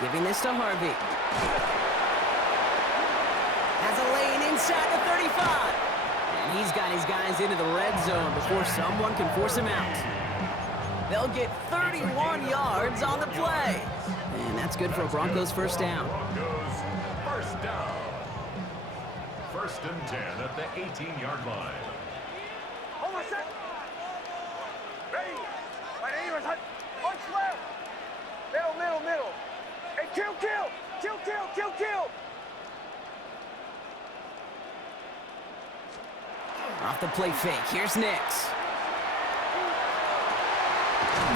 Giving this to Harvey. Has a lane inside the 35. And he's got his guys into the red zone before someone can force him out. They'll get 31 yards on the play. And that's good for a Broncos first down. Broncos first down. First and 10 at the 18-yard line. Hold on a sec. Ready? My name is Hunt. Punch left. Middle. Hey, kill. Off the play fake. Here's Nix.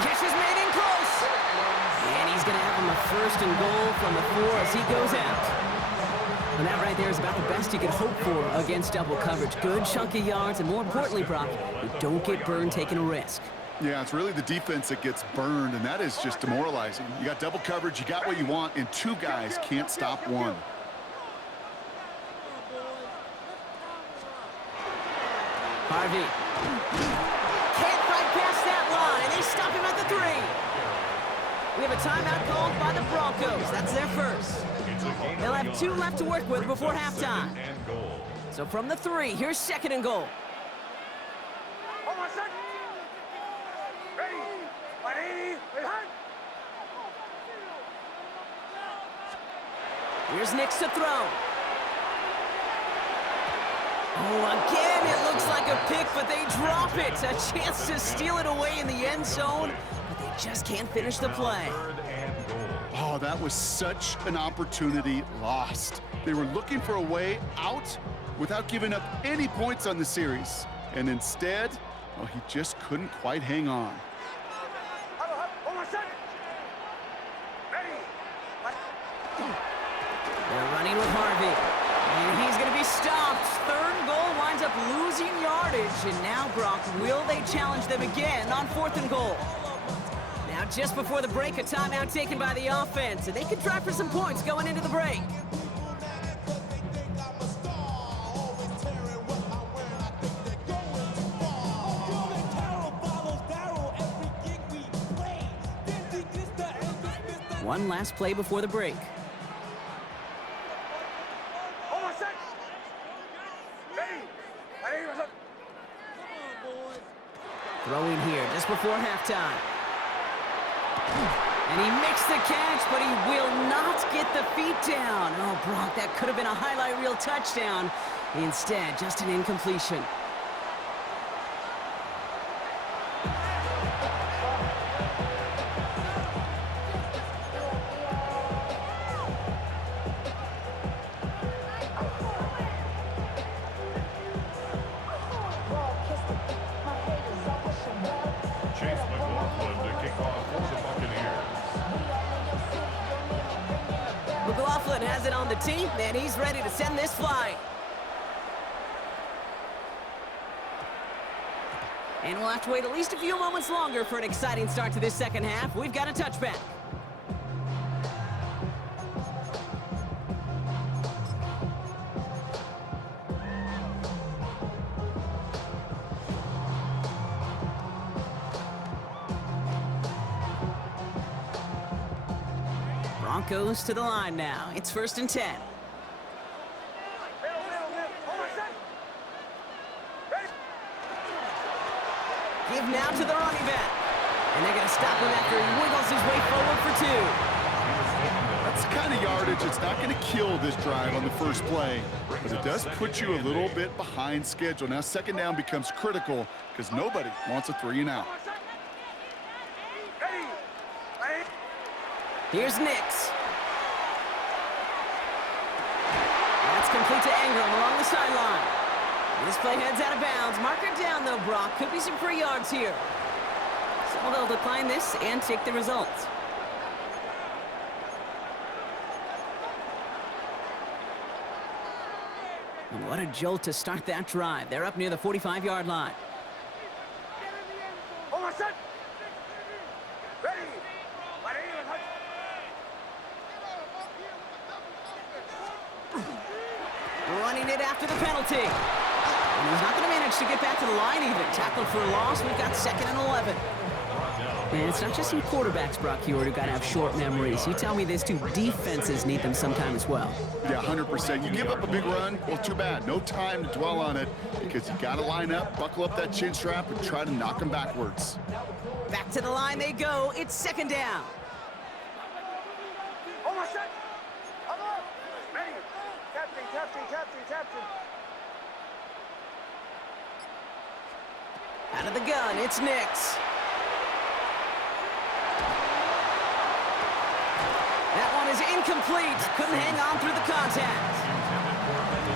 Catch is made in close. And he's going to have him a first and goal from the 4 as he goes out. And that right there is about the best you could hope for against double coverage. Good chunky yards, and more importantly, Brock, you don't get burned taking a risk. Yeah, it's really the defense that gets burned, and that is just demoralizing. You got double coverage, you got what you want, and two guys can't stop one. Harvey. Can't fight past that line, and they stop him at the 3. We have a timeout called by the Broncos. That's their first. They'll have 2 left to work with before halftime. So from the 3, here's second and goal. Hold on a sec. Ready? My name is Hunt. Here's Nix to throw. Oh, again, it looks like a pick, but they drop it. A chance to steal it away in the end zone, but they just can't finish the play. Oh, that was such an opportunity lost. They were looking for a way out without giving up any points on the series. And instead, well, he just couldn't quite hang on. Hold on a sec. Ready? They're running with Harvey. And he's going to be stopped. Third and goal winds up losing yardage. And now, Brock, will they challenge them again on 4th and goal? Now, just before the break, a timeout taken by the offense. And they could try for some points going into the break. One last play before the break. Hold on a sec. Ready? My name is Hunt. Throwing here just before halftime. And he makes the catch, but he will not get the feet down. Oh, Brock, that could have been a highlight reel touchdown. Instead, just an incompletion. McLaughlin has it on the team, and he's ready to send this flying. And we'll have to wait at least a few moments longer for an exciting start to this second half. We've got a touchback. Broncos to the line now. It's 1st and 10. Middle. Hold on a sec. Ready? Give now to the running back. And they're going to stop him after he wiggles his way forward for 2. That's the kind of yardage that's not going to kill this drive on the first play, but it does put you a little bit behind schedule. Now second down becomes critical because nobody wants a 3 and out. Ready? My name. Here's Nix. That's complete to Ingram along the sideline. This play heads out of bounds. Marker down, though, Brock. Could be some free yards here. So they'll decline this and take the results. And what a jolt to start that drive. They're up near the 45-yard line. Hold on a sec. Ready? My name is Hunt. Running it after the penalty. And he's not going to manage to get back to the line even. Tackled for a loss. We've got 2nd and 11. And it's not just some quarterbacks, Brock Hewitt, who got to have short memories. You tell me these two defenses need them sometime as well. Yeah, 100%. You give up a big run, well, too bad. No time to dwell on it because you got to line up, buckle up that chin strap, and try to knock them backwards. Back to the line they go. It's second down. Almost set. Come on. Ready. Captain. Out of the gun, it's Nix. That one is incomplete. Couldn't hang on through the contact.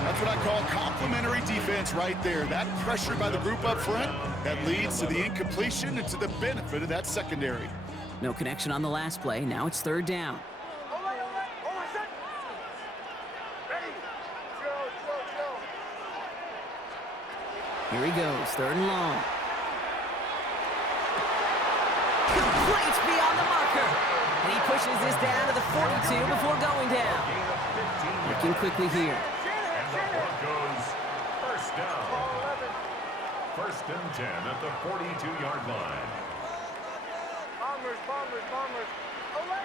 That's what I call complementary defense right there. That pressure by the group up front, that leads to the incompletion and to the benefit of that secondary. No connection on the last play. Now it's third down. Almost set. Ready. Drill. Here he goes, third and long. Complete beyond the marker. And he pushes this down to the 42 before going down. Looking quickly here. And the Broncos first down. First and 10 at the 42-yard line. Bombers. Olay.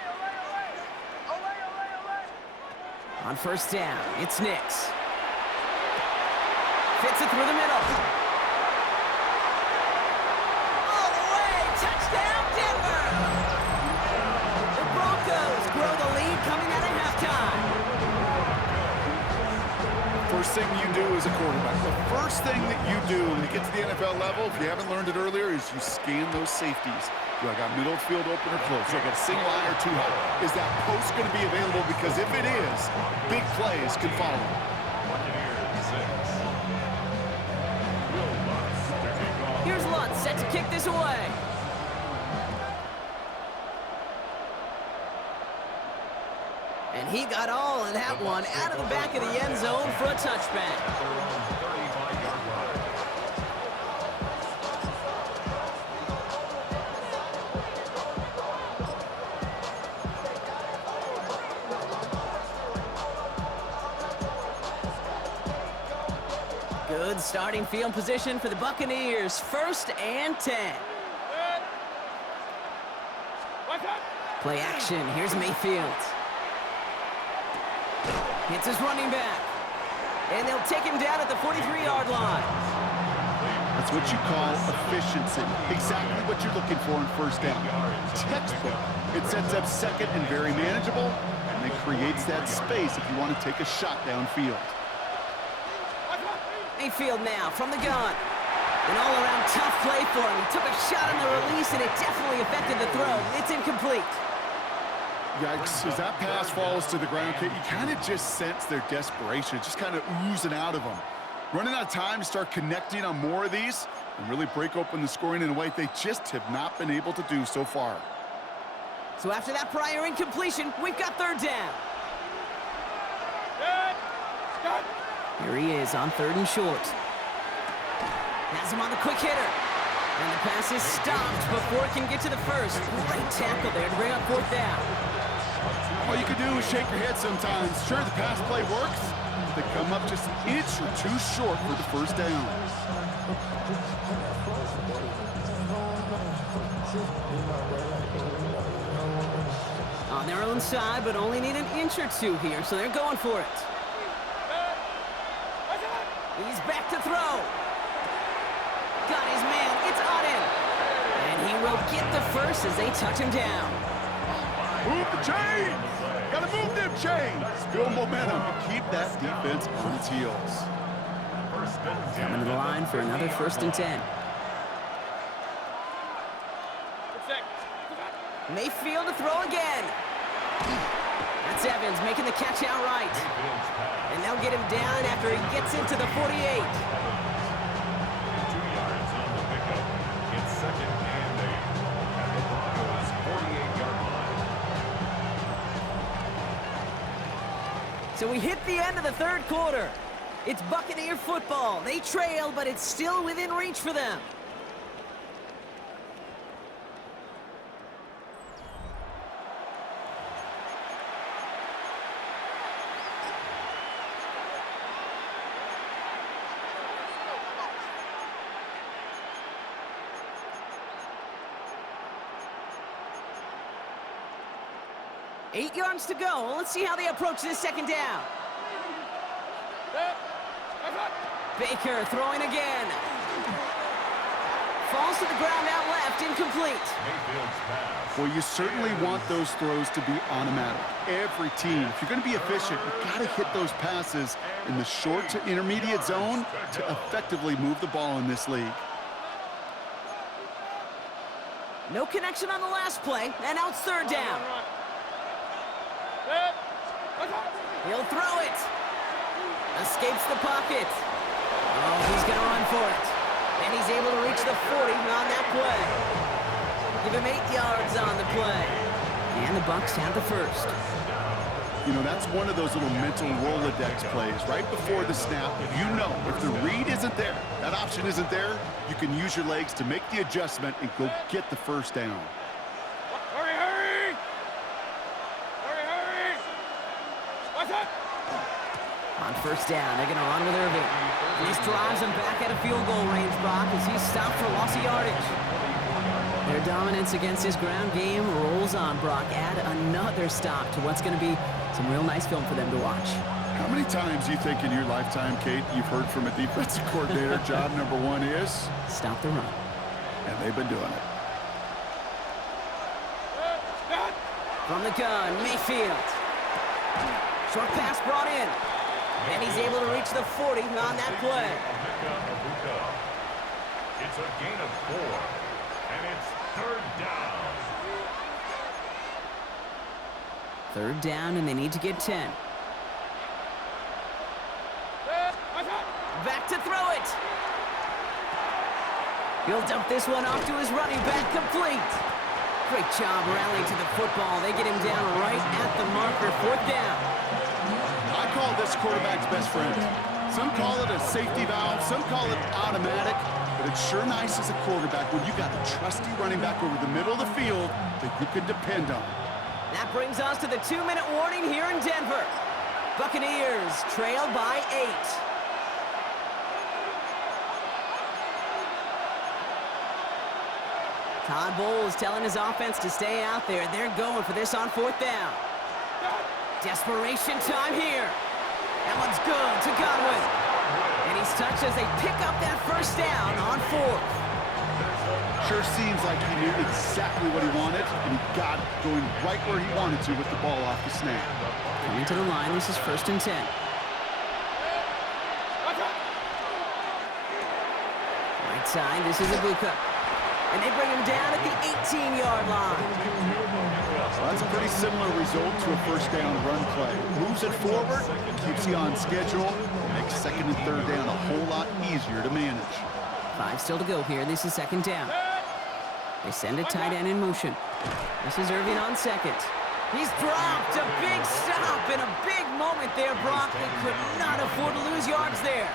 On first down, it's Nix. Fits it through the middle. All the way, touchdown Denver! The Broncos grow the lead coming out of halftime. First thing you do as a quarterback, the first thing that you do when you get to the NFL level, if you haven't learned it earlier, is you scan those safeties. Do I got middle field open or close? Do I got a single line or too high? Is that post going to be available? Because if it is, big plays can follow. Here's Lutz set to kick this away. And he got all of that one out of the back of the end zone for a touchback. Good starting field position for the Buccaneers. First and 10. Play action. Here's Mayfield. Hits his running back. And they'll take him down at the 43-yard line. That's what you call efficiency. Exactly what you're looking for in first down. Textbook. It sets up second and very manageable, and it creates that space if you want to take a shot downfield. Mayfield now from the gun. An all-around tough play for him. He took a shot on the release, and it definitely affected the throw. It's incomplete. Yikes, as that pass falls to the ground, you kind of just sense their desperation, just kind of oozing out of them. Running out of time to start connecting on more of these and really break open the scoring in a way they just have not been able to do so far. So after that prior incompletion, we've got third down. Here he is on third and short. Has him on the quick hitter. And the pass is stopped before it can get to the first. Great tackle there to bring up fourth down. All you can do is shake your head sometimes. Sure, the pass play works, but they come up just an inch or two short for the first down. On their own side, but only need an inch or two here, so they're going for it. He's back to throw. Got his man. It's Auden. And he will get the first as they touch him down. Move the chains! Gotta move them chains! Build momentum and keep that defense on its heels. Coming to the line for another first and 10. Mayfield to throw again. That's Evans making the catch outright. And they'll get him down after he gets into the 48. 2 yards on the pickup. It's second and 8 at the Broncos' 48-yard line. So we hit the end of the third quarter. It's Buccaneer football. They trail, but it's still within reach for them. 8 yards to go. Let's see how they approach this second down. Baker throwing again. Falls to the ground out left, incomplete. Mayfield's pass. Well, you certainly want those throws to be automatic. Every team, if you're going to be efficient, you've got to hit those passes in the short to intermediate zone to effectively move the ball in this league. No connection on the last play, and now it's third down. He'll throw it. Escapes the pocket. Oh, he's going to run for it. And he's able to reach the 40 on that play. Give him 8 yards on the play. And the Bucs have the first. You know, that's one of those little mental Rolodex plays. Right before the snap, you know if the read isn't there, that option isn't there, you can use your legs to make the adjustment and go get the first down. Hurry, hurry! Hurry, hurry! What's up? On first down, they're going to run with Irving. This drives him back at a field goal range, Brock, as he's stopped for loss of yardage. Their dominance against his ground game rolls on, Brock. Add another stop to what's going to be some real nice film for them to watch. How many times do you think in your lifetime, Kate, you've heard from a defensive coordinator, job number one is? Stop the run. And they've been doing it. From the gun, Mayfield. Short pass brought in. And he's able to reach the 40 on that play. It's a gain of 4, and it's third down. Third down, and they need to get 10. Back to throw it. He'll dump this one off to his running back, complete. Great job rallying to the football. They get him down right at the marker, fourth down. I call this quarterback's best friend. Some call it a safety valve, some call it automatic, but it's sure nice as a quarterback when you got a trusty running back over the middle of the field that you can depend on. That brings us to the 2-minute warning here in Denver. Buccaneers trail by 8. Todd Bowles telling his offense to stay out there. They're going for this on fourth down. Desperation time here. That one's good to Godwin. And he's touched as they pick up that first down on fourth. Sure seems like he knew exactly what he wanted, and he got it going right where he wanted to with the ball off the snap. Coming to the line, this is first and 10. Right side, this is Ibuka. And they bring him down at the 18-yard line. Well, that's a pretty similar result to a first down run play. Moves it forward, keeps you on schedule, makes second and third down a whole lot easier to manage. 5 still to go here. This is second down. They send a tight end in motion. This is Irving on second. He's dropped. A big stop and a big moment there, Brock. They could not afford to lose yards there.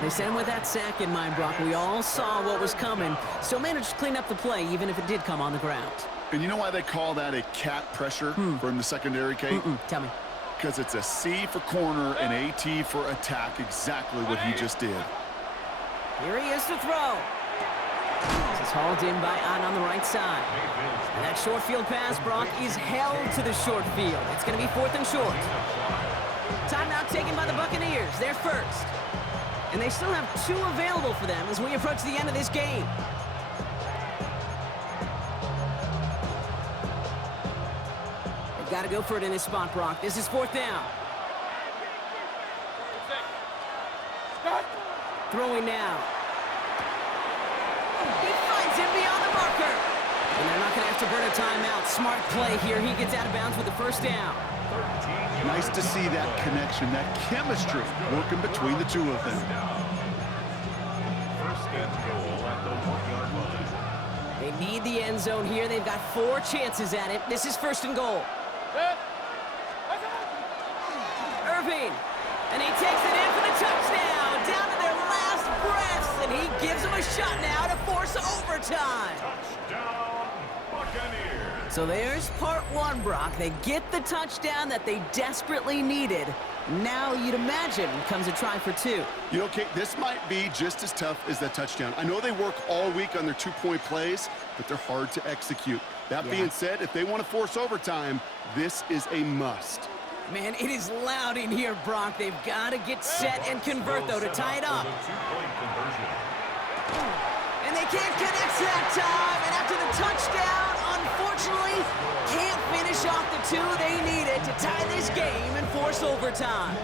They send with that sack in mind, Brock. We all saw what was coming. Still managed to clean up the play, even if it did come on the ground. And you know why they call that a cat pressure from the secondary, Kate? Tell me. Because it's a C for corner and a T for attack, exactly what he just did. Here he is to throw. This is hauled in by on the right side. And that short field pass, Brock, is held to the short field. It's going to be fourth and short. Timeout taken by the Buccaneers. They're first. And they still have 2 available for them as we approach the end of this game. They've got to go for it in this spot, Brock. This is fourth down. Throwing now. He finds him beyond the marker. And they're not going to have to burn a timeout. Smart play here. He gets out of bounds with the first down. Nice to see that connection, that chemistry working between the two of them. First and goal at the 1-yard line. They need the end zone here. They've got 4 chances at it. This is first and goal. Irving. And he takes it in for the touchdown. Down to their last breaths. And he gives them a shot now to force overtime. Touchdown, Buccaneers. So there's part one, Brock. They get the touchdown that they desperately needed. Now, you'd imagine, comes a try for two. You know, Kate, this might be just as tough as that touchdown. I know they work all week on their two-point plays, but they're hard to execute. That being said, if they want to force overtime, this is a must. Man, it is loud in here, Brock. They've got to get set and convert, though, to tie it up. And they can't connect that time. And after the touchdown, unfortunately, can't finish off the two they needed to tie this game and force overtime.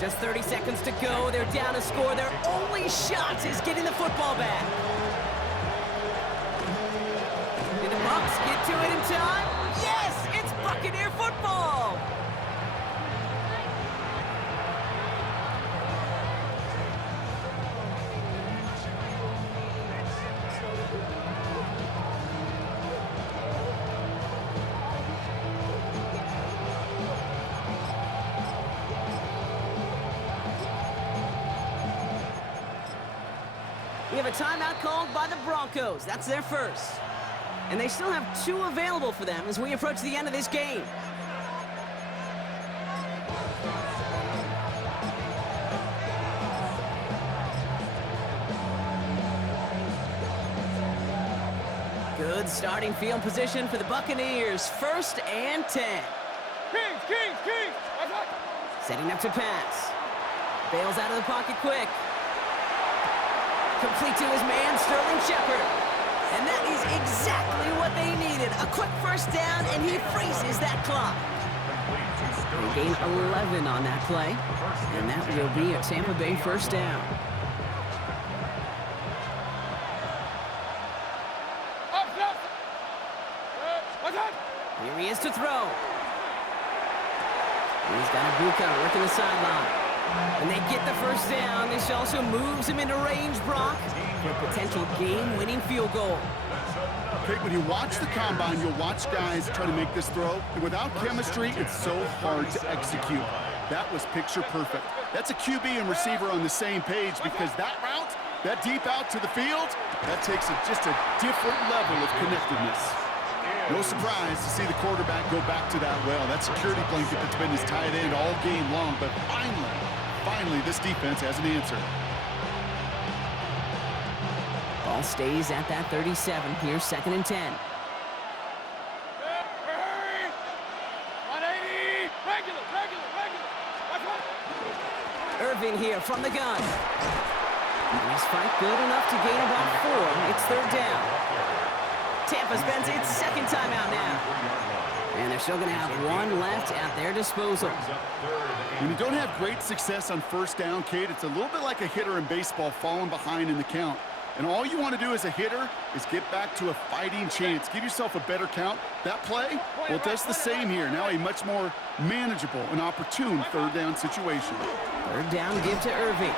Just 30 seconds to go. They're down a score. Their only shot is getting the football back. Did the Bucs get to it in time? Yes! It's Buccaneer football! We have a timeout called by the Broncos. That's their first. And they still have two available for them as we approach the end of this game. Good starting field position for the Buccaneers. 1st and 10. Kings! Setting up to pass. Bails out of the pocket quick. Complete to his man, Sterling Shepard. And that is exactly what they needed. A quick first down, and he freezes that clock. They gain 11 on that play, and that will be a Tampa Bay first down. Here he is to throw. He's got Ibuka working the sideline. And they get the first down. This also moves him into range, Brock, for a potential game-winning field goal. Okay, when you watch the combine, you'll watch guys try to make this throw. And without chemistry, it's so hard to execute. That was picture perfect. That's a QB and receiver on the same page because that route, that deep out to the field, that takes just a different level of connectedness. No surprise to see the quarterback go back to that well. That security blanket that's been his tight end all game long, but finally, this defense has an answer. Ball stays at that 37. Here's 2nd and 10. 180! Regular! Irvin here from the gun. Nice fight, good enough to gain about 4. It's 3rd down. Tampa spends its 2nd timeout now. And they're still going to have 1 left at their disposal. When you don't have great success on first down, Kate, it's a little bit like a hitter in baseball falling behind in the count. And all you want to do as a hitter is get back to a fighting chance. Give yourself a better count. That play, well, it does the same here. Now a much more manageable and opportune 3rd down situation. 3rd down, give to Irving.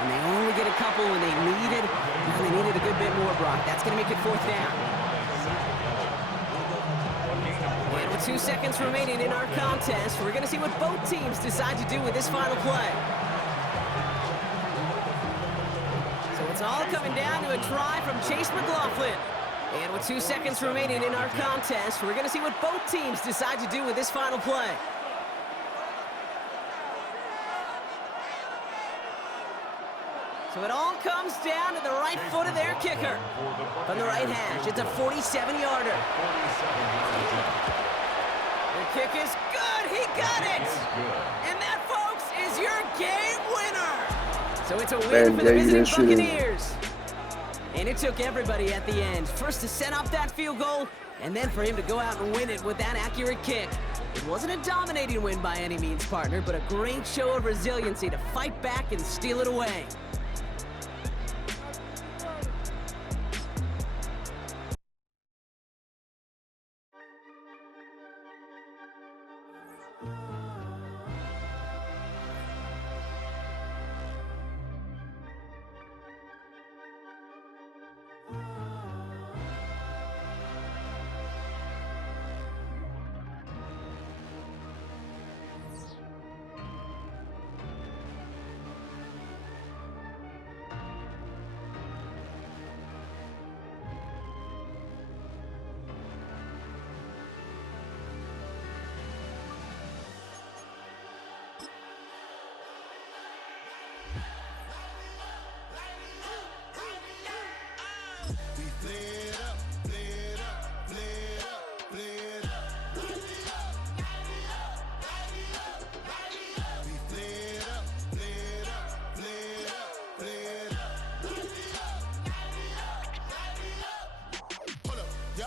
And they only get a couple when they needed a good bit more, Brock. That's going to make it 4th down. And with 2 seconds remaining in our contest, we're going to see what both teams decide to do with this final play. So it's all coming down to a try from Chase McLaughlin. And with 2 seconds remaining in our contest, we're going to see what both teams decide to do with this final play. So it all comes down to the right foot of their kicker. From the right hash, it's a 47-yarder. The kick is good. He got it. And that, folks, is your game winner. So it's a win for the visiting Buccaneers. And it took everybody at the end. First to set up that field goal, and then for him to go out and win it with that accurate kick. It wasn't a dominating win by any means, partner, but a great show of resiliency to fight back and steal it away.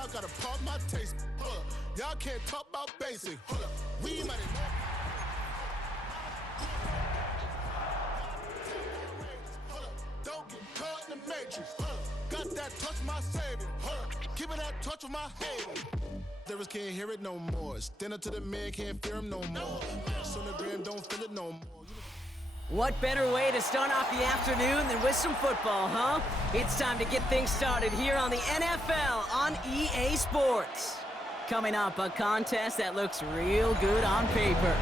y'all gotta pump my taste. Hold up. Y'all can't talk about basic. Hold up. We might don't get caught in the matrix. Got that touch my savior. Give it that touch of my hater. Devils can't hear it no more. Stand up to the man, can't fear him no more. Sonogram don't feel it no more. What better way to start off the afternoon than with some football, huh? It's time to get things started here on the NFL on EA Sports. Coming up, a contest that looks real good on paper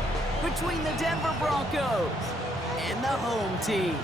between the Denver Broncos and the home team.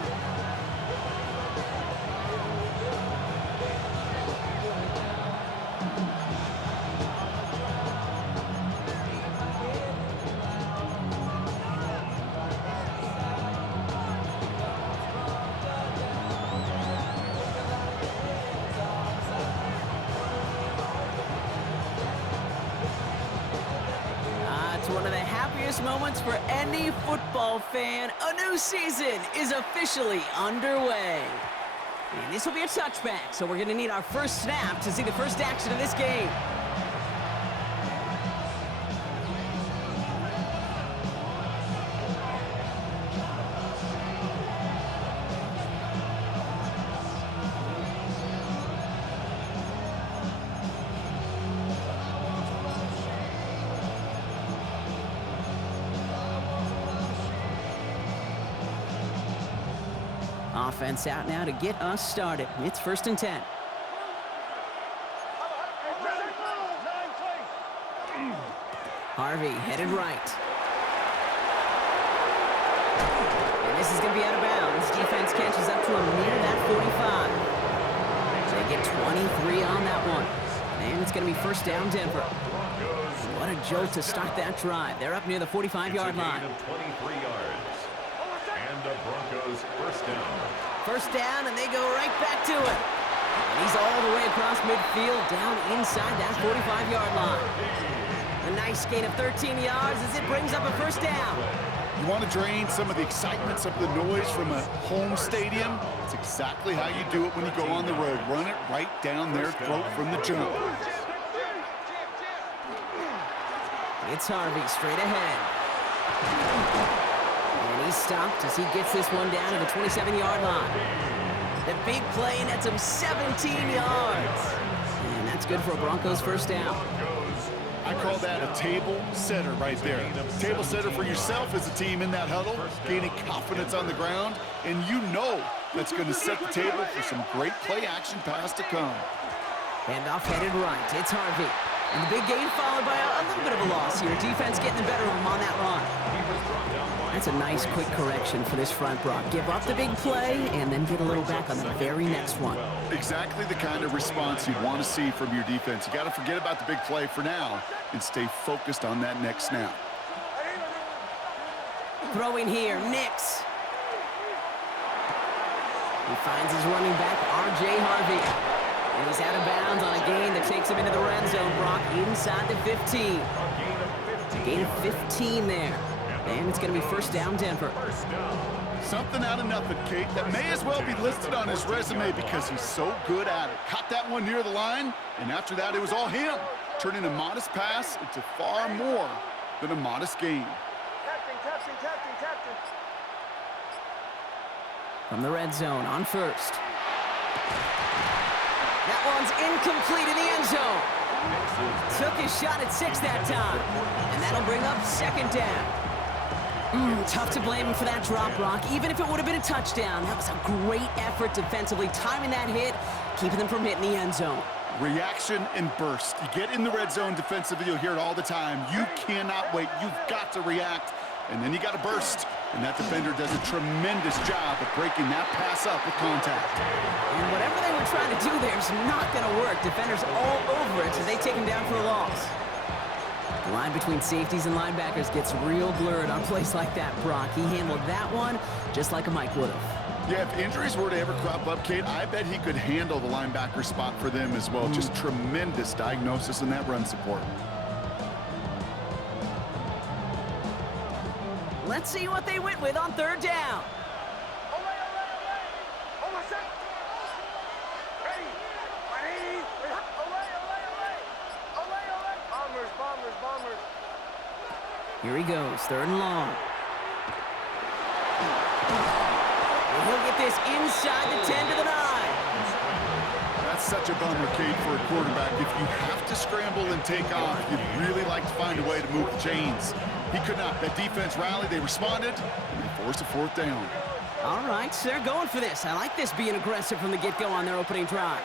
One of the happiest moments for any football fan. A new season is officially underway. And this will be a touchback, so we're going to need our first snap to see the first action of this game. Offense out now to get us started. It's 1st and 10. Harvey headed right. And this is going to be out of bounds. Defense catches up to him near that 45. They get 23 on that one. And it's going to be 1st down Denver. What a jolt to start that drive. They're up near the 45-yard line. 23 yards. And the Broncos 1st down. 1st down, and they go right back to it. And he's all the way across midfield, down inside that 45-yard line. A nice gain of 13 yards as it brings up a 1st down. You want to drain some of the excitement, some of the noise from a home stadium? It's exactly how you do it when you go on the road. Run it right down their throat from the jump. It's Harvey straight ahead. And he's stopped as he gets this one down to the 27-yard line. The big play nets him 17 yards. And that's good for a Broncos 1st down. I call that a table setter right there. Table setter for yourself as a team in that huddle, gaining confidence on the ground, and you know that's going to set the table for some great play action pass to come. Handoff headed right. It's Harvey. And the big gain followed by a little bit of a loss here. Defense getting the better of him on that run. That's a nice quick correction for this front, Brock. Give up the big play and then get a little back on the very next one. Exactly the kind of response you want to see from your defense. You got to forget about the big play for now and stay focused on that next snap. Throwing here, Nix. He finds his running back, R.J. Harvey. And he's out of bounds on a gain that takes him into the red zone, Brock, inside the 15. Gain of 15 there. And it's going to be 1st down Denver. Something out of nothing, Kate. That may as well be listed on his resume because he's so good at it. Caught that one near the line, and after that, it was all him, turning a modest pass into far more than a modest gain. Captain. From the red zone on 1st. That one's incomplete in the end zone. Took his shot at 6 that time. And that'll bring up 2nd down. Tough to blame him for that drop, Brock. Even if it would have been a touchdown, that was a great effort defensively, timing that hit, keeping them from hitting the end zone. Reaction and burst. You get in the red zone defensively, you'll hear it all the time. You cannot wait. You've got to react, and then you got to burst. And that defender does a tremendous job of breaking that pass up with contact. And whatever they were trying to do there is not going to work. Defenders all over it as they take him down for a loss. The line between safeties and linebackers gets real blurred on plays like that, Brock. He handled that one just like a Mike would have. Yeah, if injuries were to ever crop up, Kate, I bet he could handle the linebacker spot for them as well. Just tremendous diagnosis in that run support. Let's see what they went with on 3rd down. Here he goes, 3rd and long. And he'll get this inside the 10 to the 9. That's such a bummer, Kate, for a quarterback. If you have to scramble and take off, you'd really like to find a way to move the chains. He could not. That defense rallied, they responded, and they forced a 4th down. All right, so they're going for this. I like this being aggressive from the get-go on their opening drive.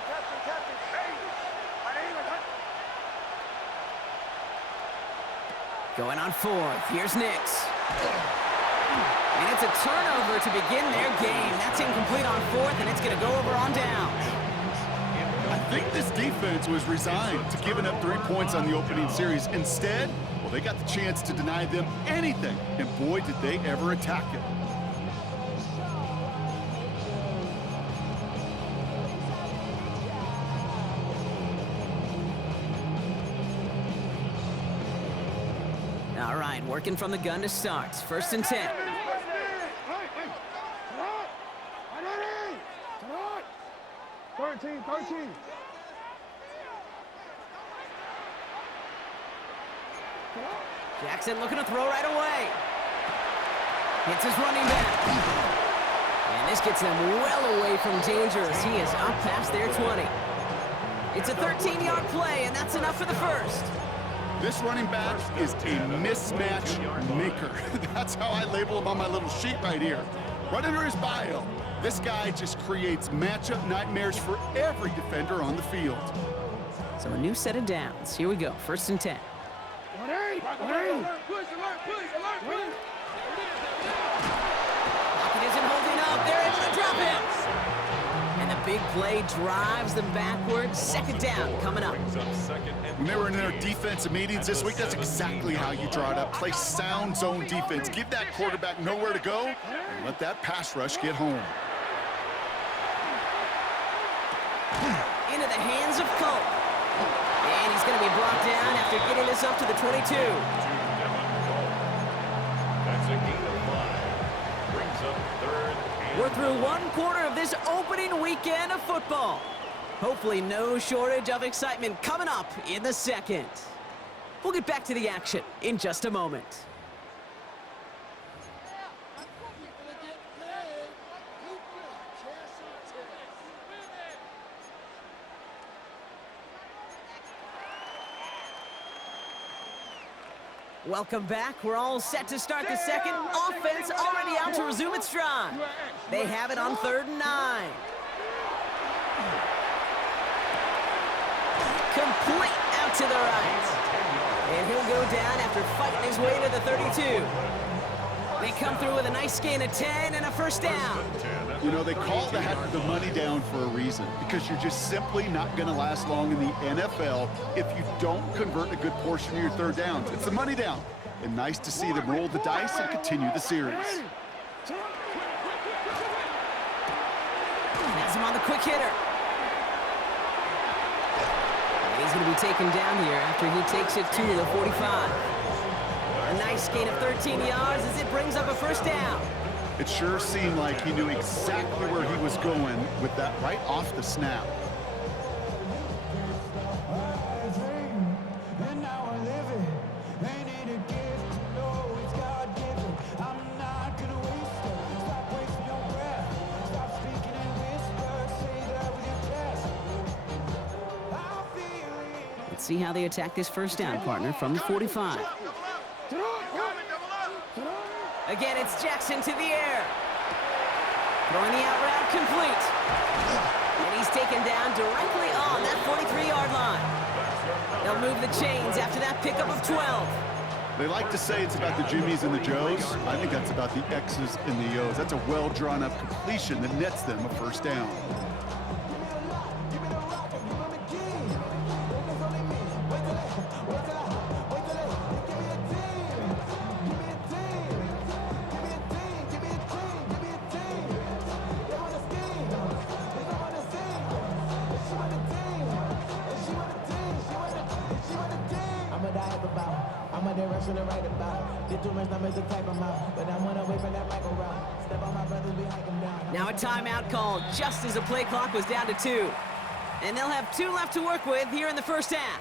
Going on 4th. Here's Nix. And it's a turnover to begin their game. That's incomplete on 4th, and it's going to go over on downs. I think this defense was resigned to giving up 3 points on the opening series. Instead, well, they got the chance to deny them anything, and boy, did they ever attack it. All right, working from the gun to start. 1st and 10. Jackson looking to throw right away. Hits his running back. And this gets them well away from danger as he is up past their 20. It's a 13-yard play, and that's enough for the 1st. This running back is a mismatch maker. That's how I label him on my little sheet right here. Right under his bio, this guy just creates matchup nightmares for every defender on the field. So a new set of downs. Here we go, 1st and 10. Pocket isn't holding up. They're able to drop him. And the big play drives them backwards. 2nd down coming up. When they were in their defensive meetings this week, that's exactly how you draw it up. Play sound zone defense. Give that quarterback nowhere to go and let that pass rush get home. Into the hands of Cole. And he's going to be brought down after getting this up to the 22. That's a gain of 5. Brings up 3rd. We're through 1 quarter of this opening weekend of football. Hopefully no shortage of excitement coming up in the 2nd. We'll get back to the action in just a moment. Welcome back. We're all set to start the 2nd. Offense already out to resume its stride. They have it on 3rd and 9. Complete out to the right. And he'll go down after fighting his way to the 32. They come through with a nice gain of 10 and a 1st down. You know, they call that the money down for a reason, because you're just simply not going to last long in the NFL if you don't convert a good portion of your 3rd downs. It's the money down. And nice to see them roll the dice and continue the series. Has him on the quick hitter. And he's going to be taken down here after he takes it to the 45. A nice gain of 13 yards as it brings up a 1st down. It sure seemed like he knew exactly where he was going with that right off the snap. Let's see how they attack this 1st down, partner, from the 45. Again, it's Jackson to the air. Throwing the out route complete. And he's taken down directly on that 43-yard line. They'll move the chains after that pickup of 12. They like to say it's about the Jimmies and the Joes. I think that's about the X's and the O's. That's a well-drawn-up completion that nets them a 1st down. Now a timeout called just as the play clock was down to 2. And they'll have 2 left to work with here in the 1st half.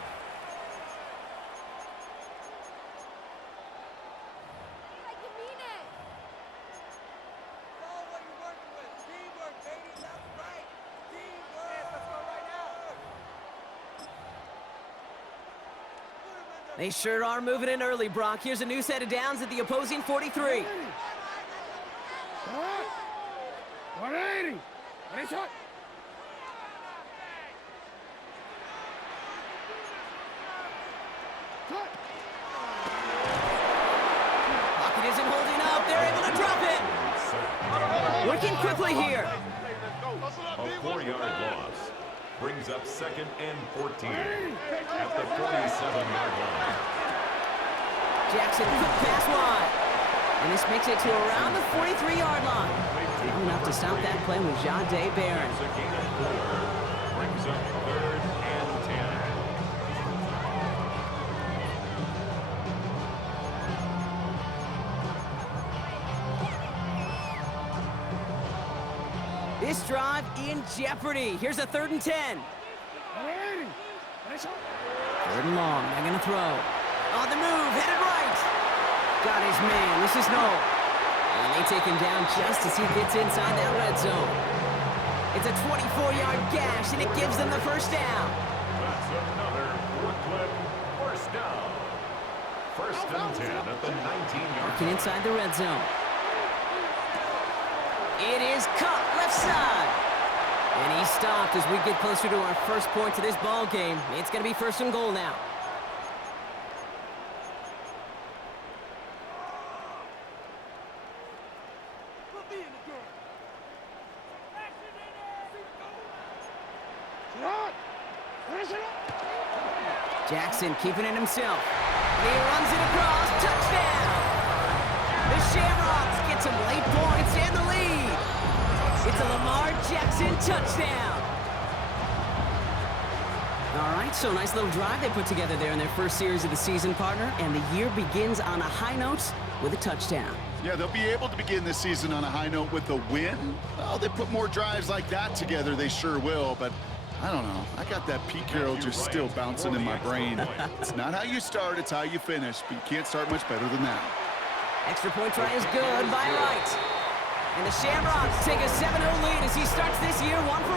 They sure are moving in early, Brock. Here's a new set of downs at the opposing 43. 180. Nice hit. Pocket isn't holding up. They're able to drop it. Working quickly here. A 4-yard loss brings up 2nd and 14 at the 47-yard line. Jackson, quick pass wide. And this makes it to around the 43-yard line. Not enough to stop that play with Jahdae Barron. It's a gain of 4. Brings up 3rd and 10. This drive in jeopardy. Here's a 3rd and 10. 3rd and long. They're going to throw. On the move, headed right. Got his man. This is Noel. And they take him down just as he gets inside that red zone. It's a 24-yard gash, and it gives them the first down. That's another Brooklyn first down. 1st and 10 at the 19-yard Working line. inside the red zone. It is cut left side. And he stopped as we get closer to our first point to this ball game. It's going to be 1st and goal now. Jackson keeping it himself. And he runs it across. Touchdown! The Shamrocks get some late points and the lead. It's a Lamar Jackson touchdown. All right, so nice little drive they put together there in their first series of the season, partner. And the year begins on a high note with a touchdown. Yeah, they'll be able to begin this season on a high note with a win. Well, they put more drives like that together, they sure will, but I don't know. I got that Pete Carroll just still bouncing in my brain. It's not how you start, it's how you finish, but you can't start much better than that. Extra point try is good by Wright. And the Shamrocks take a 7-0 lead as he starts this year 1 for 1.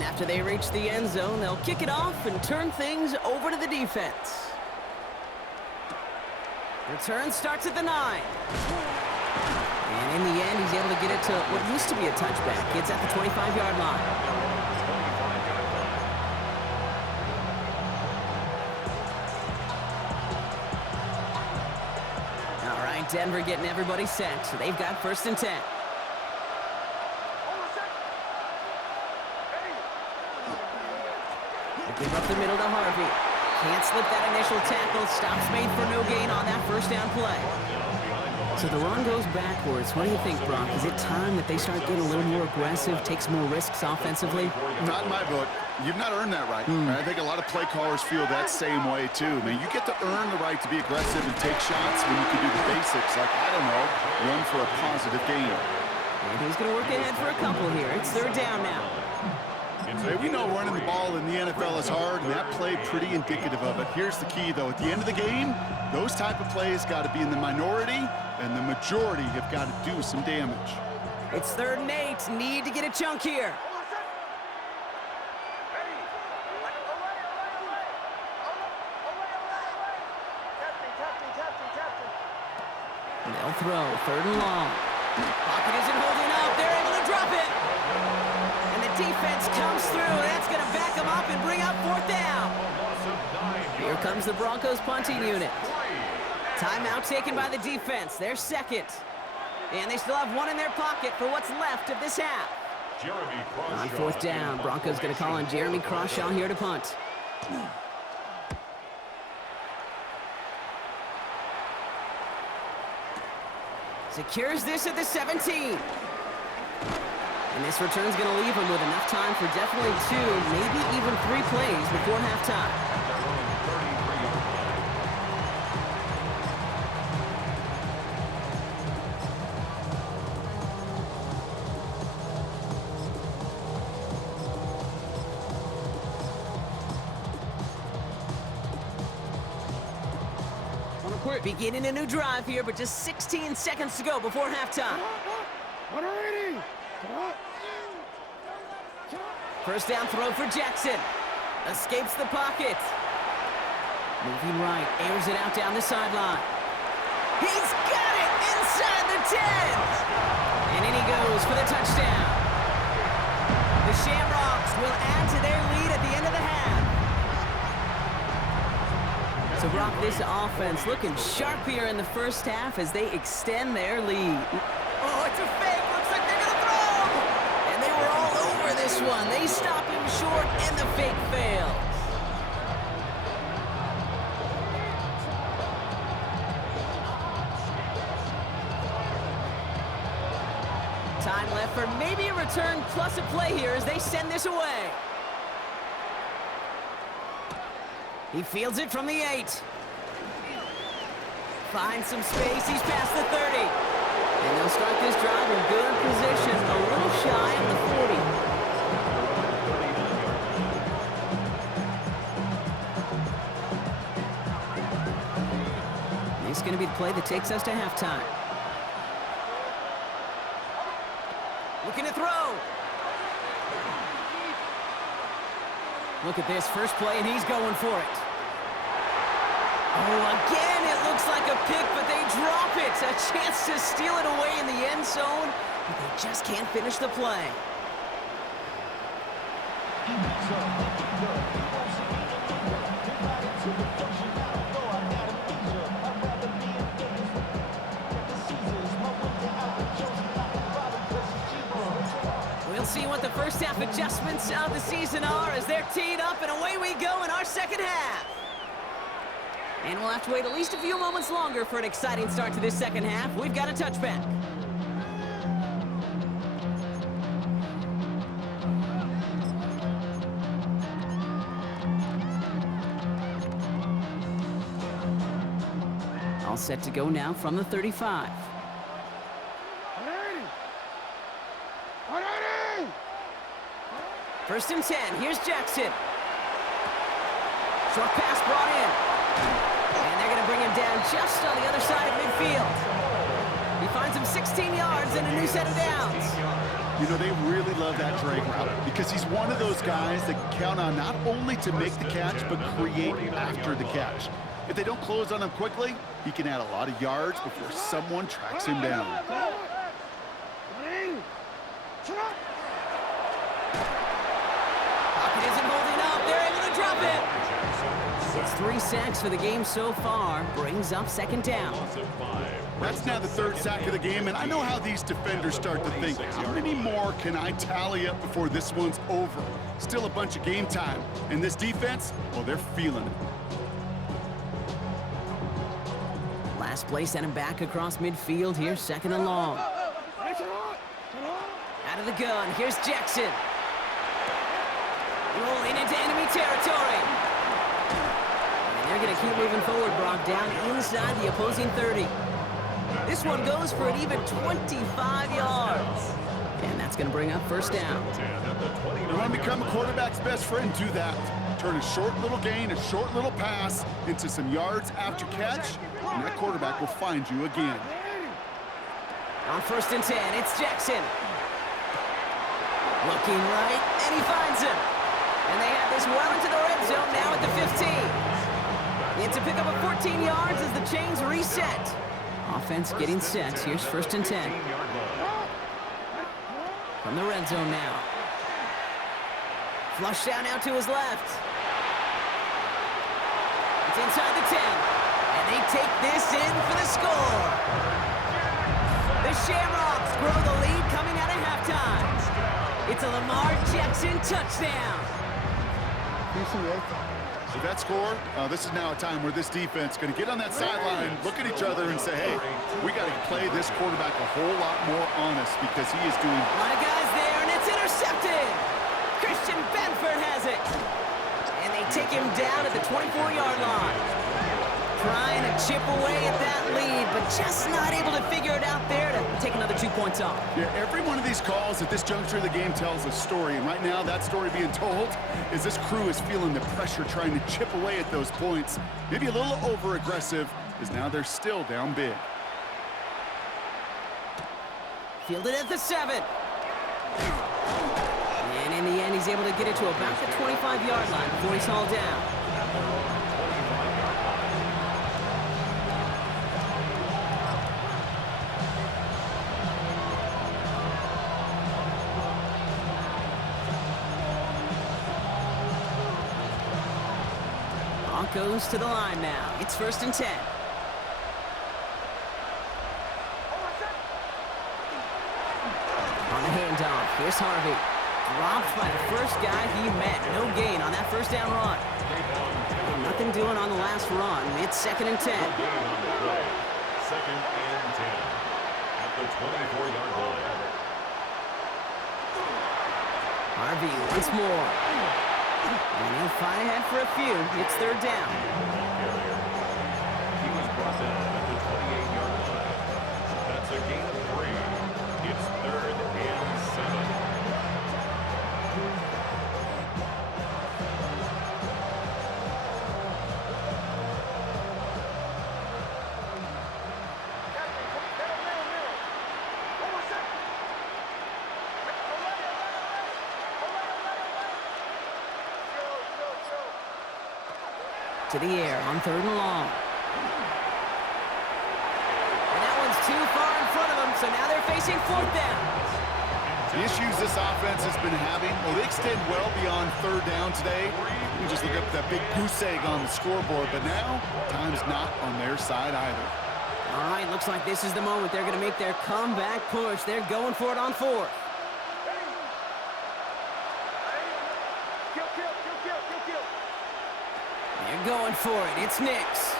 After they reach the end zone, they'll kick it off and turn things over to the defense. Return starts at the 9. And in the end, he's able to get it to what used to be a touchback. It's at the 25-yard line. All right, Denver getting everybody set, so they've got 1st and 10. Give up the middle to Harvey. Can't slip that initial tackle. Stops made for no gain on that first down play. So the run goes backwards. What do you think, Brock? Is it time that they start getting a little more aggressive, take some more risks offensively? Not in my book. You've not earned that right. I think a lot of play callers feel that same way, too. Man, you get to earn the right to be aggressive and take shots when you can do the basics, like, I don't know, run for a positive gain. And he's going to work ahead for a couple here. It's 3rd down now. Hey, we know running the ball in the NFL is hard, and that play pretty indicative of it. Here's the key, though. At the end of the game, those type of plays got to be in the minority, and the majority have got to do some damage. It's 3rd and 8. Need to get a chunk here. And they'll throw. 3rd and long. Pocket isn't holding up. They're able to drop it. And the defense comes through. That's going to back them up and bring up 4th down. Here comes the Broncos punting unit. Timeout taken by the defense. They're 2nd. And they still have 1 in their pocket for what's left of this half. On 4th down, Broncos going to call on Jeremy Crawshaw here to punt. Secures this at the 17. And this return's going to leave him with enough time for definitely 2, maybe even 3 plays before halftime. Beginning a new drive here, but just 16 seconds to go before halftime. First down throw for Jackson. Escapes the pocket. Moving right, airs it out down the sideline. He's got it inside the 10. And in he goes for the touchdown. The Shamrocks will add to their lead at the end of the half. So Brock, this offense looking sharp here in the first half as they extend their lead. Oh, it's a fake. Looks like they're going to throw. And they were all over this one. They stop him short, and the fake fails. Time left for maybe a return plus a play here as they send this away. He fields it from the 8. Finds some space. He's past the 30. And they'll start this drive in good position, a little shy of the 40. This is going to be the play that takes us to halftime. Looking to throw. Look at this first play, and he's going for it. Oh, again, it looks like a pick, but they drop it. A chance to steal it away in the end zone, but they just can't finish the play. We'll see what the first half adjustments of the season are as they're teed up, and away we go in our second half. And we'll have to wait at least a few moments longer for an exciting start to this second half. We've got a touchback. All set to go now from the 35. First and 10, here's Jackson. Short pass brought in. And they're going to bring him down just on the other side of midfield. He finds him 16 yards and a new set of downs. You know, they really love that drag route because he's one of those guys that can count on not only to make the catch, but create after the catch. If they don't close on him quickly, he can add a lot of yards before someone tracks him down. It's 3 sacks for the game so far, brings up second down. That's now the 3rd sack of the game, and I know how these defenders start to think. How many more can I tally up before this one's over? Still a bunch of game time. And this defense, well, they're feeling it. Last play sent him back across midfield here, second and long. Out of the gun, here's Jackson. Rolling into enemy territory. They're going to keep moving forward, Brock, down inside the opposing 30. This one goes for an even 25 yards. And that's going to bring up first down. You want to become a quarterback's best friend, do that. Turn a short little gain, a short little pass into some yards after catch, and that quarterback will find you again. On first and 10, it's Jackson. Looking right, and he finds him. And they have this well into the red zone now at the 15. It's a pickup of 14 yards as the chains reset. Offense getting set. Here's first and 10. From the red zone now. Flush down now to his left. It's inside the 10. And they take this in for the score. The Shamrocks grow the lead coming out of halftime. It's a Lamar Jackson touchdown. With that score, this is now a time where this defense is going to get on that sideline, look at each other, and say, hey, we got to play this quarterback a whole lot more honest because he is doing... A lot of guys there, and it's intercepted. Christian Benford has it. And they take him down at the 24-yard line. Trying to chip away at that lead, but just not able to figure it out there to take another 2 points off. Yeah, every one of these calls at this juncture of the game tells a story, and right now that story being told is this crew is feeling the pressure trying to chip away at those points. Maybe a little over-aggressive, as now they're still down big. Fielded at the 7. And in the end, he's able to get it to about the 25-yard line before he's hauled down. Broncos to the line now. It's 1st and 10. On the handoff, here's Harvey. Dropped by the first guy he met. No gain on that first down run. Nothing doing on the last run. It's 2nd and 10. No gain on the play. 2nd and 10 at the 24-yard line. Harvey once more. And he'll fight ahead for a few. It's 3rd down. He was brought down at the 28-yard line. That's a gain of 3. It's 3rd and 7. To the air on 3rd and long. And that one's too far in front of them, so now they're facing 4th down. The issues this offense has been having, well, they extend well beyond 3rd down today. You just look up that big goose egg on the scoreboard, but now time's not on their side either. All right, looks like this is the moment they're going to make their comeback push. They're going for it on 4th. They're going for it. It's Nix.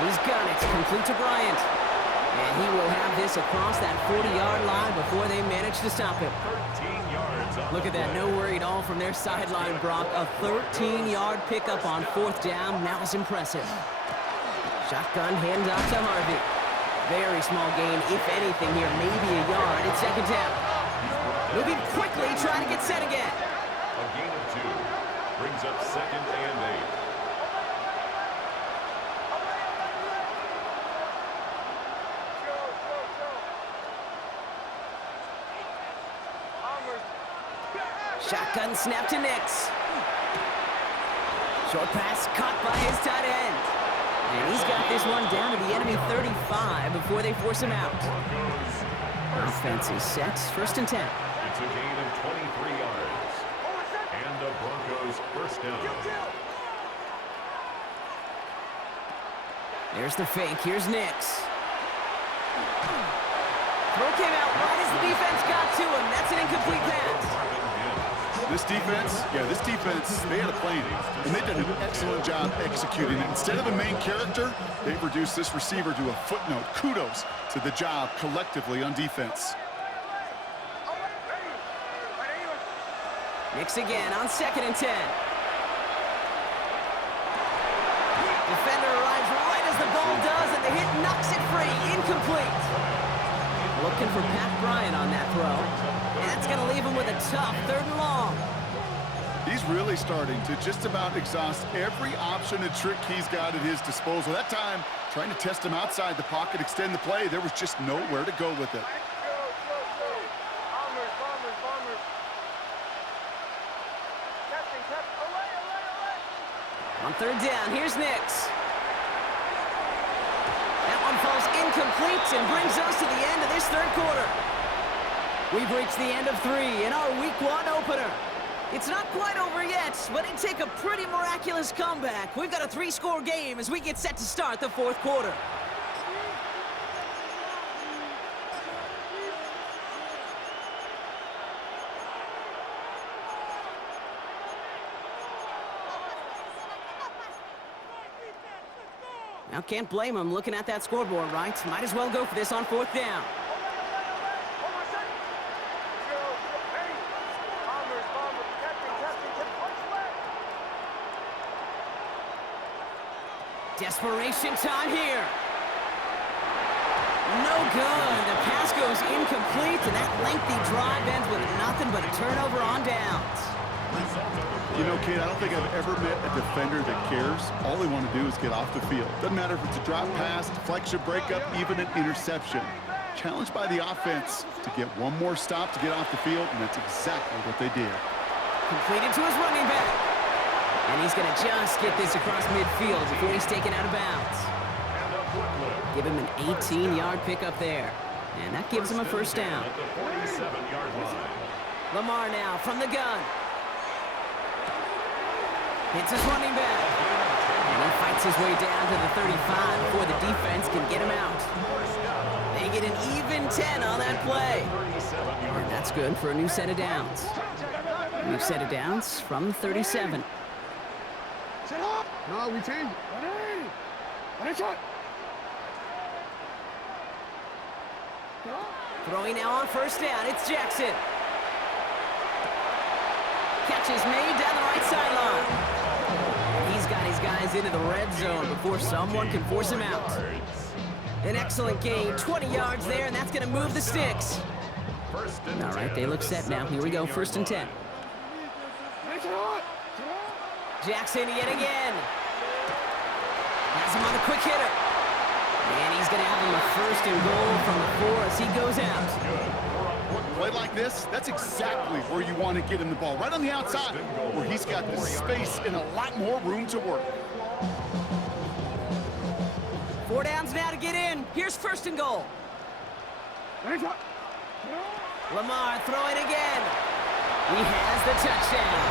He's got it. Complete to Bryant. And he will have this across that 40-yard line before they manage to stop him. 13 yards on Look at that. No worry at all from their sideline, Brock. A 13-yard pickup on 4th down. That was impressive. Shotgun handoff to Harvey. Very small gain, if anything here. Maybe a yard. It's 2nd down. Moving quickly, trying to get set again. A gain of 2 brings up 2nd and 8. Shotgun snap to Nix. Short pass caught by his tight end. And he's got this one down to the enemy 35 before they force him out. Offense is set. 1st and 10. It's a gain of 23 yards. And the Broncos 1st down. There's the fake. Here's Nix. Throw came out right as the defense got to him. That's an incomplete pass. This defense, they had a plan, and they've done an excellent job executing it. Instead of a main character, they've reduced this receiver to a footnote. Kudos to the job collectively on defense. Nix again on 2nd and 10. Defender arrives right as the ball does, and the hit knocks it free. Incomplete. Looking for Pat Bryant on that throw. And that's going to leave him with a tough 3rd and long. He's really starting to just about exhaust every option and trick he's got at his disposal. That time, trying to test him outside the pocket, extend the play, there was just nowhere to go with it. On 3rd down, here's Nix. That one falls incomplete and brings us to the end of this 3rd quarter. We've reached the end of 3 in our Week 1 opener. It's not quite over yet, but it'd take a pretty miraculous comeback. We've got a 3-score game as we get set to start the 4th quarter. Now, can't blame him looking at that scoreboard, right? Might as well go for this on 4th down. Desperation time here. No good. The pass goes incomplete, and that lengthy drive ends with nothing but a turnover on downs. Result of the You know, Kate, I don't think I've ever met a defender that cares. All they want to do is get off the field. Doesn't matter if it's a drop pass, deflection, breakup, even an interception. Challenged by the offense to get one more stop to get off the field, and that's exactly what they did. Completed to his running back. And he's going to just get this across midfield before he's taken out of bounds. Give him an 18-yard pickup there. And that gives him a first down. Lamar now from the gun. Hits his running back. And he fights his way down to the 35 before the defense can get him out. They get an even 10 on that play. And that's good for a new set of downs. New set of downs from the 37. No, we change. Throwing now on first down, it's Jackson. Catch is made down the right sideline. He's got his guys into the red zone before someone can force him out. An excellent gain, 20 yards there, and that's going to move the sticks. All right, they look set now. Here we go, 1st and 10. Jackson yet again. Has him on the quick hitter. And he's going to have him a 1st and goal from the 4 as he goes out. Play like this, that's exactly where you want to get him the ball. Right on the outside, where he's got the space and a lot more room to work. 4 downs now to get in. Here's 1st and goal. Lamar throwing again. He has the touchdown.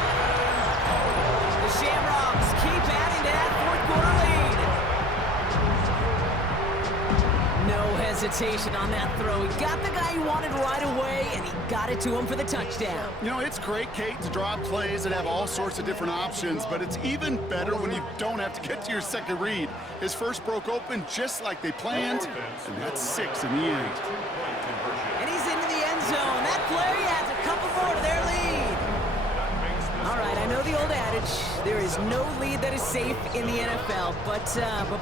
The Shamrocks keep adding to that 4th quarter lead. No hesitation on that throw. He got the guy he wanted right away, and he got it to him for the touchdown. You know, it's great, Kate, to draw up plays and have all sorts of different options, but it's even better when you don't have to get to your second read. His first broke open just like they planned, and that's 6 in the end. And he's into the end zone. That play adds a couple more to their lead. All right, I know the old adage, there is no lead that is safe in the NFL, but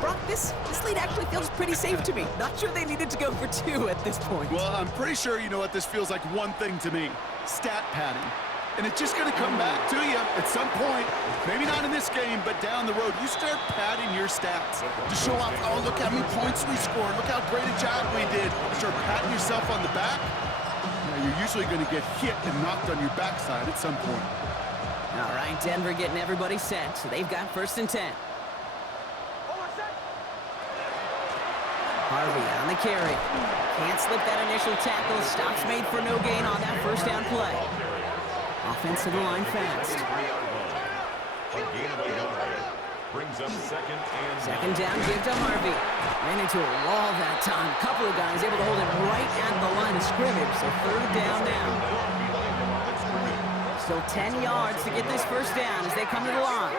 Brock, this lead actually feels pretty safe to me. Not sure they needed to go for 2 at this point. Well, I'm pretty sure you know what this feels like one thing to me, stat padding. And it's just going to come back to you at some point, maybe not in this game, but down the road. You start padding your stats to show off, oh, look how many points we scored, look how great a job we did. Start patting yourself on the back. Now, you're usually going to get hit and knocked on your backside at some point. All right, Denver getting everybody set, so they've got 1st and 10. Harvey on the carry. Can't slip that initial tackle. Stops made for no gain on that 1st down play. Offense to the line fast. Brings up 2nd and 2nd down, give to Harvey. Ran into a wall that time. Couple of guys able to hold it right at the line of scrimmage, so 3rd down now. Still 10 yards to get this 1st down as they come to the line.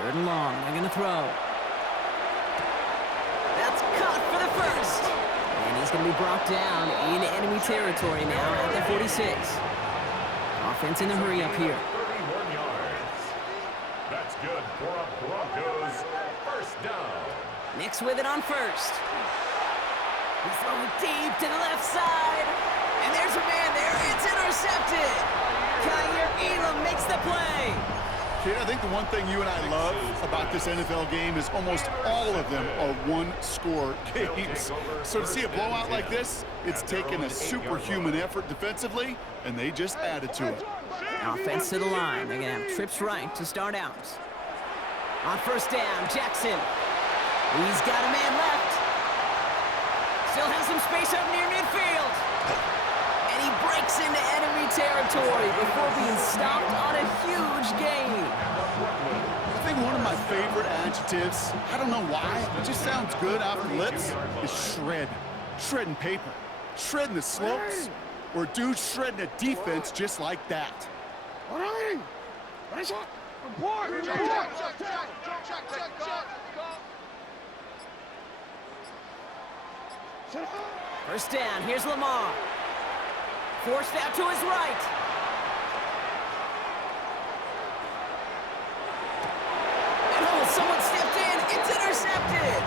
Third and long, they're going to throw. That's caught for the 1st. And he's going to be brought down in enemy territory now at the 46. Offense in the hurry up here. 31 yards. That's good for a Broncos 1st down. Nix with it on 1st. He's throwing deep to the left side. And there's a man there. It's intercepted. Kyer Elam makes the play. Kid, I think the one thing you and I love about this NFL game is almost all of them are one-score games. So to see a blowout like this, it's taken a superhuman effort defensively, and they just added to it. Offense to the line. They're going to have trips right to start out. On 1st down, Jackson. He's got a man left. Still has some space up near midfield. And he breaks into enemy territory before being stopped on a huge gain. I think one of my favorite adjectives, I don't know why, it just sounds good off the lips, is shred. Shredding paper. Shredding the slopes. Or a dude shredding a defense just like that. First down, here's Lamar. Forced out to his right. And someone stepped in. It's intercepted.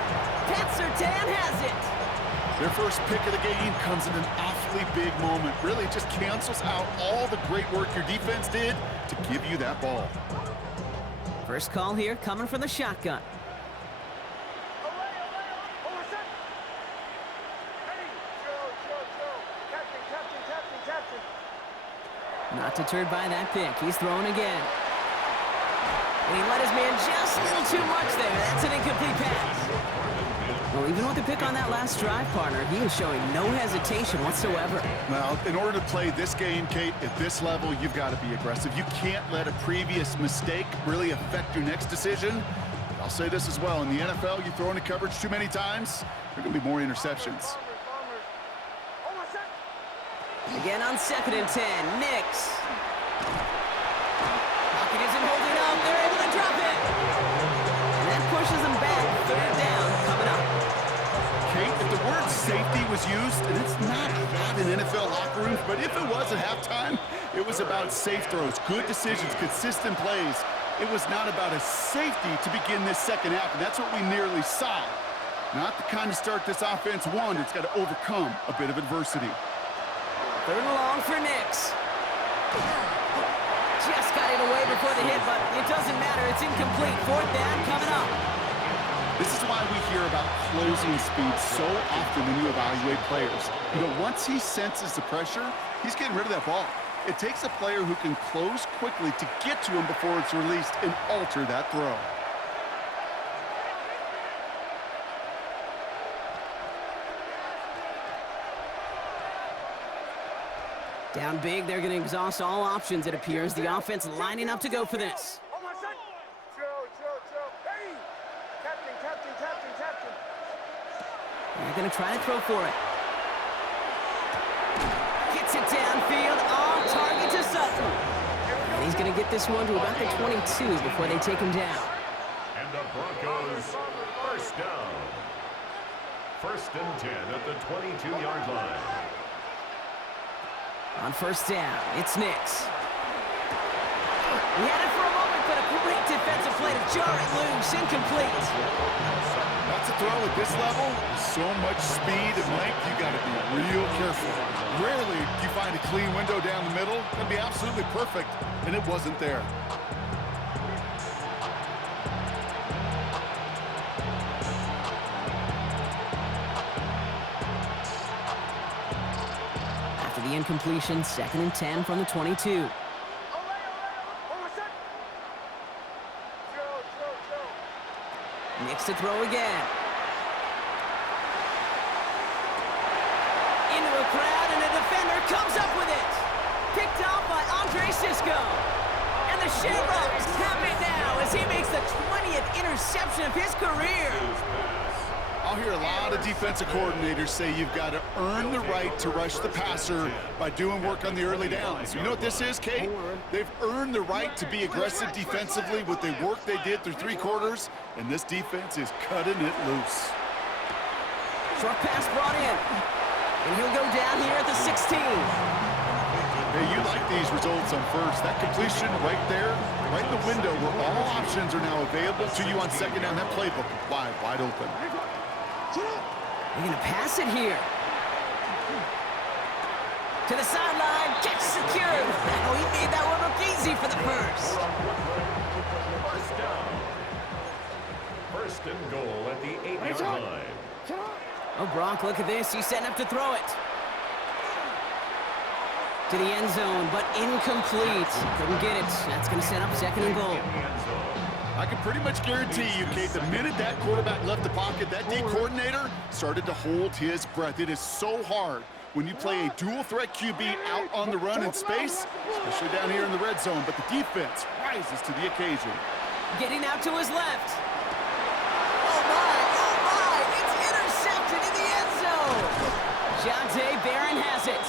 Pat Surtain has it. Their first pick of the game comes in an awfully big moment. Really, it just cancels out all the great work your defense did to give you that ball. First call here coming from the shotgun. Not deterred by that pick. He's throwing again. And he let his man just a little too much there. That's an incomplete pass. Well, even with the pick on that last drive, partner, he is showing no hesitation whatsoever. Well, in order to play this game, Kate, at this level, you've got to be aggressive. You can't let a previous mistake really affect your next decision. But I'll say this as well. In the NFL, you throw into coverage too many times, there are going to be more interceptions. Again on 2nd and 10, Nix. Pocket isn't holding up. They're able to drop it. And that pushes them back. 3rd down coming up. Kate, if the word safety was used, and it's not that in NFL locker rooms, but if it was at halftime, it was about safe throws, good decisions, consistent plays. It was not about a safety to begin this second half, and that's what we nearly saw. Not the kind of start this offense wanted. It's got to overcome a bit of adversity. 3rd and long for Nix. Just got it away before the hit, but it doesn't matter. It's incomplete. 4th down coming up. This is why we hear about closing speed so often when you evaluate players. You know, once he senses the pressure, he's getting rid of that ball. It takes a player who can close quickly to get to him before it's released and alter that throw. Down big, they're going to exhaust all options, it appears. The offense lining up to go for this. They're going to try to throw for it. Gets it downfield, on target to Sutton. And he's going to get this one to about the 22 before they take him down. And the Broncos, first down. 1st and 10 at the 22-yard line. On 1st down, it's Nix. He had it for a moment, but a great defensive play to jar it loose. Incomplete. That's a throw at this level. With so much speed and length, you got to be real careful. Rarely do you find a clean window down the middle. That'd be absolutely perfect, and it wasn't there. The incompletion, 2nd and 10 from the 22. Nix to throw again. Into a crowd, and a defender comes up with it. Picked off by Andre Sisco. And the Shamrocks have it now as he makes the 20th interception of his career. I'll hear a lot of defensive coordinators say you've got to earn the right to rush the passer by doing work on the early downs. You know what this is, Kate? They've earned the right to be aggressive defensively with the work they did through 3 quarters, and this defense is cutting it loose. Short pass brought in, and he'll go down here at the 16. Hey, you like these results on first. That completion right there, right in the window where all options are now available to you on 2nd down. That playbook wide open. They're going to pass it here. To the sideline, catch secured. Oh, he made that one look easy for the first. 1st down. 1st and goal at the 8-yard line. Oh, Brock, look at this. He's setting up to throw it. To the end zone, but incomplete. Couldn't get it. That's going to set up 2nd and goal. I can pretty much guarantee you, Kate, the minute that quarterback left the pocket, that D coordinator started to hold his breath. It is so hard when you play a dual-threat QB out on the run in space, especially down here in the red zone, but the defense rises to the occasion. Getting out to his left. Oh, my, it's intercepted in the end zone. Jonte Barron has it.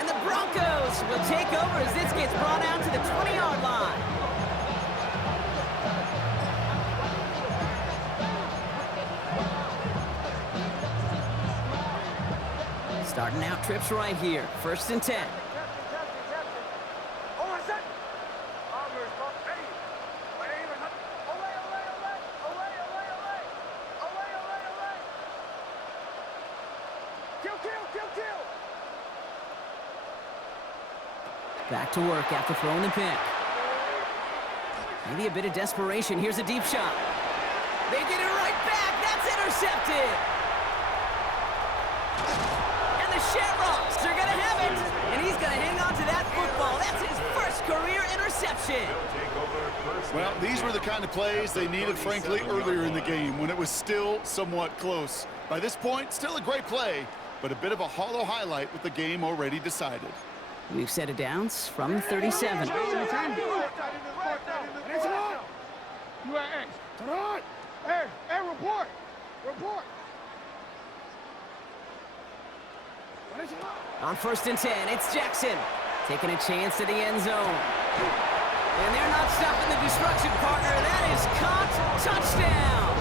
And the Broncos will take over as this gets brought out to the 20-yard line. Starting out trips right here. 1st and 10. Back to work after throwing the pick. Maybe a bit of desperation. Here's a deep shot. They get it right back. That's intercepted. And the Shamrocks are going to have it. And he's going to hang on to that football. That's his first career interception. Well, these were the kind of plays they needed, frankly, earlier in the game when it was still somewhat close. By this point, still a great play, but a bit of a hollow highlight with the game already decided. We've set it downs from 37. Report! On 1st and 10, it's Jackson taking a chance to the end zone. And they're not stopping the destruction, partner. That is caught. Touchdown!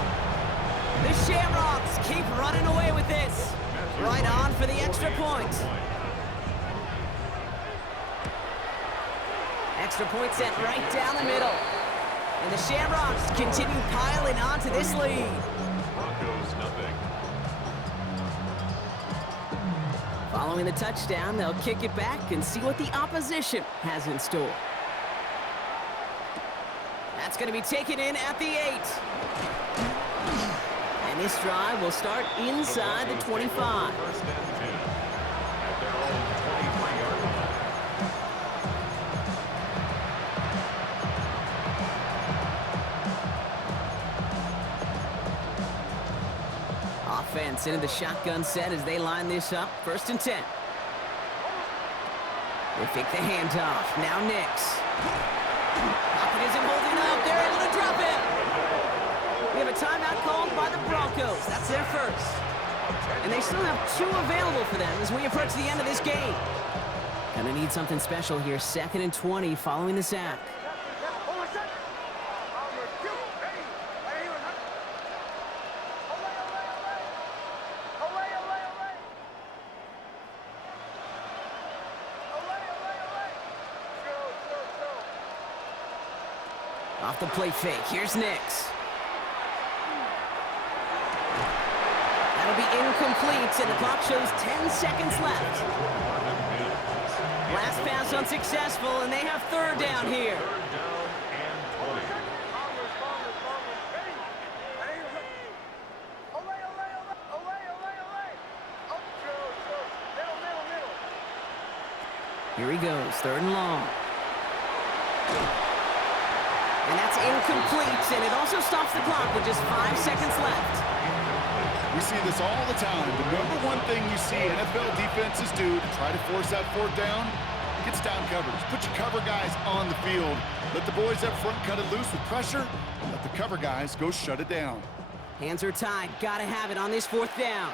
The Shamrocks keep running away with this. Right on for the extra point. Extra point sent right down the middle. And the Shamrocks continue piling onto this lead. Broncos nothing. Following the touchdown, they'll kick it back and see what the opposition has in store. That's going to be taken in at the 8. And this drive will start inside the 25. First and 10 at their own 23-yard line. Offense into the shotgun set as they line this up. 1st and 10. They fake the handoff. Now Nix. Pocket isn't holding up. They're able to drop it. We have a timeout called by the Broncos. That's their first. And they still have 2 available for them as we approach the end of this game. Gonna need something special here. 2nd and 20 following the sack. Off the play fake, here's Nix. That'll be incomplete, and the clock shows 10 seconds left. Last pass unsuccessful, and they have 3rd down here. 3rd down and 20. Here he goes, 3rd and long. And that's incomplete, and it also stops the clock with just 5 seconds left. We see this all the time. The number one thing you see NFL defenses do to try to force that 4th down, gets down coverage. Put your cover guys on the field. Let the boys up front cut it loose with pressure, and let the cover guys go shut it down. Hands are tied. Gotta have it on this 4th down.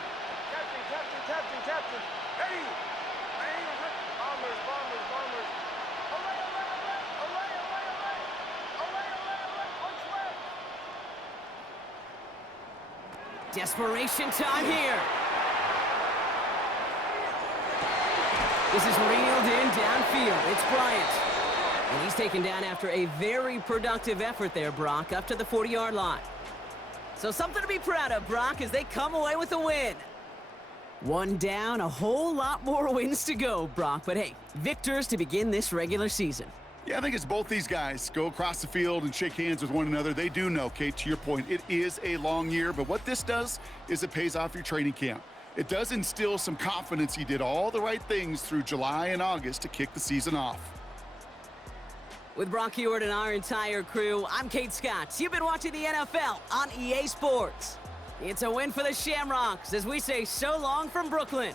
Captain. Hey! Bombers. Desperation time here. This is reeled in downfield. It's Bryant. And he's taken down after a very productive effort there, Brock, up to the 40-yard line. So something to be proud of, Brock, as they come away with a win. 1 down, a whole lot more wins to go, Brock. But hey, victors to begin this regular season. Yeah, I think it's both these guys go across the field and shake hands with one another. They do know, Kate, to your point, it is a long year, but what this does is it pays off your training camp. It does instill some confidence you did all the right things through July and August to kick the season off. With Brock Heward and our entire crew, I'm Kate Scott. You've been watching the NFL on EA Sports. It's a win for the Shamrocks as we say so long from Brooklyn.